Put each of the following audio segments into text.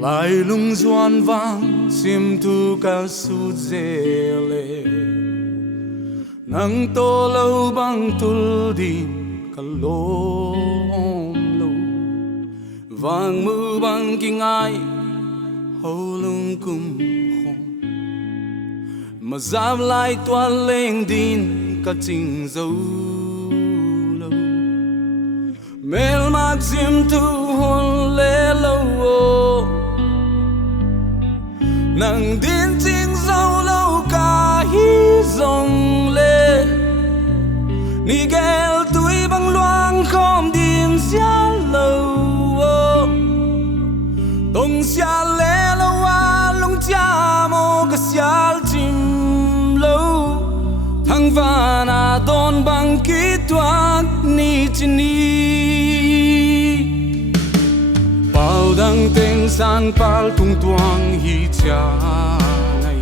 lại lung doan vang sim tu ca su lệ nang to lâu bang tul din kalom lo vang mưa bang kinh ai hầu lung kum hong mà dám lại toan lên din cả trình dấu lâu mel mag sim tu hôn lê lâu nang din trình dấu lâu cả hi dòng lê ni gel tuổi băng loang không điểm xa lâu tông xa lê lâu à lông cha mô cả xa chim lâu thăng và na đôn băng kỹ toát ni chân ni bao đăng tên san pal tung tuang hi cha này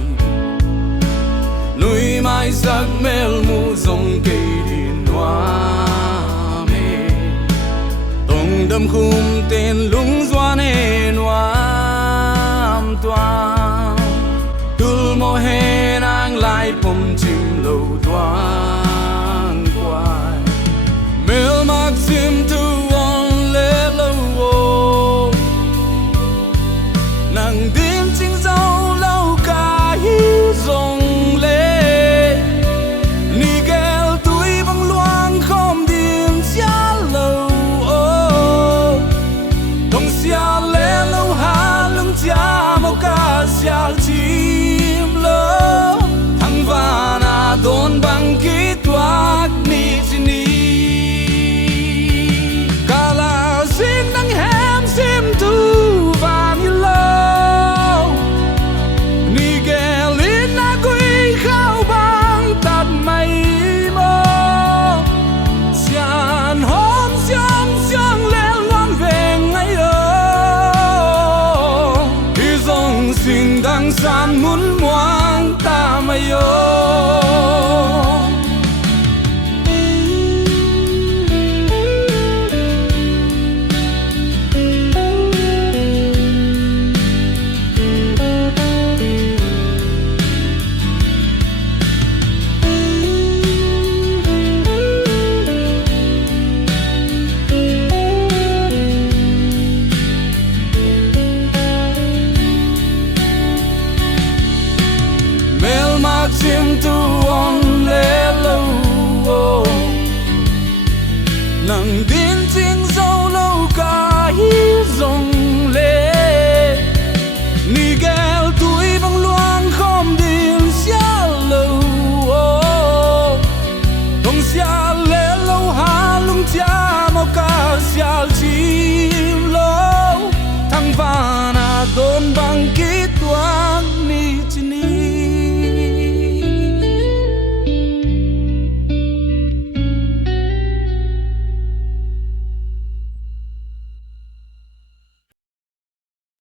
nuôi mai sắc mel mu dòng cây điện hoa mê tông đâm khum tên lung doan hê noam toang tul mo hê nang lại pom chim lâu toang quai mel mag sim tu on lê lâu nang đêm chính dấu lâu cả hi dòng lệ ni gel tuổi băng loang không điểm xa lâu tông xa lệ lâu hà lưng cha màu ca xa chim lâu thăng và na đôn băng kỹ toát ni chi ni cả là xin nắng hem sim tu và ni lâu ni gel in na quy khao băng tạt mây mơ xian hôm xiang xiang lên loan về ngay khi dòng xin đang san muốn moang ta mây sim tu on lê lâu nang din chính dấu lâu cả hi dòng lê ni gel tuổi băng loang không điểm xa lâu tông xa lê lâu hà lung cha màu ca xa chim lâu thăng và na đôn băng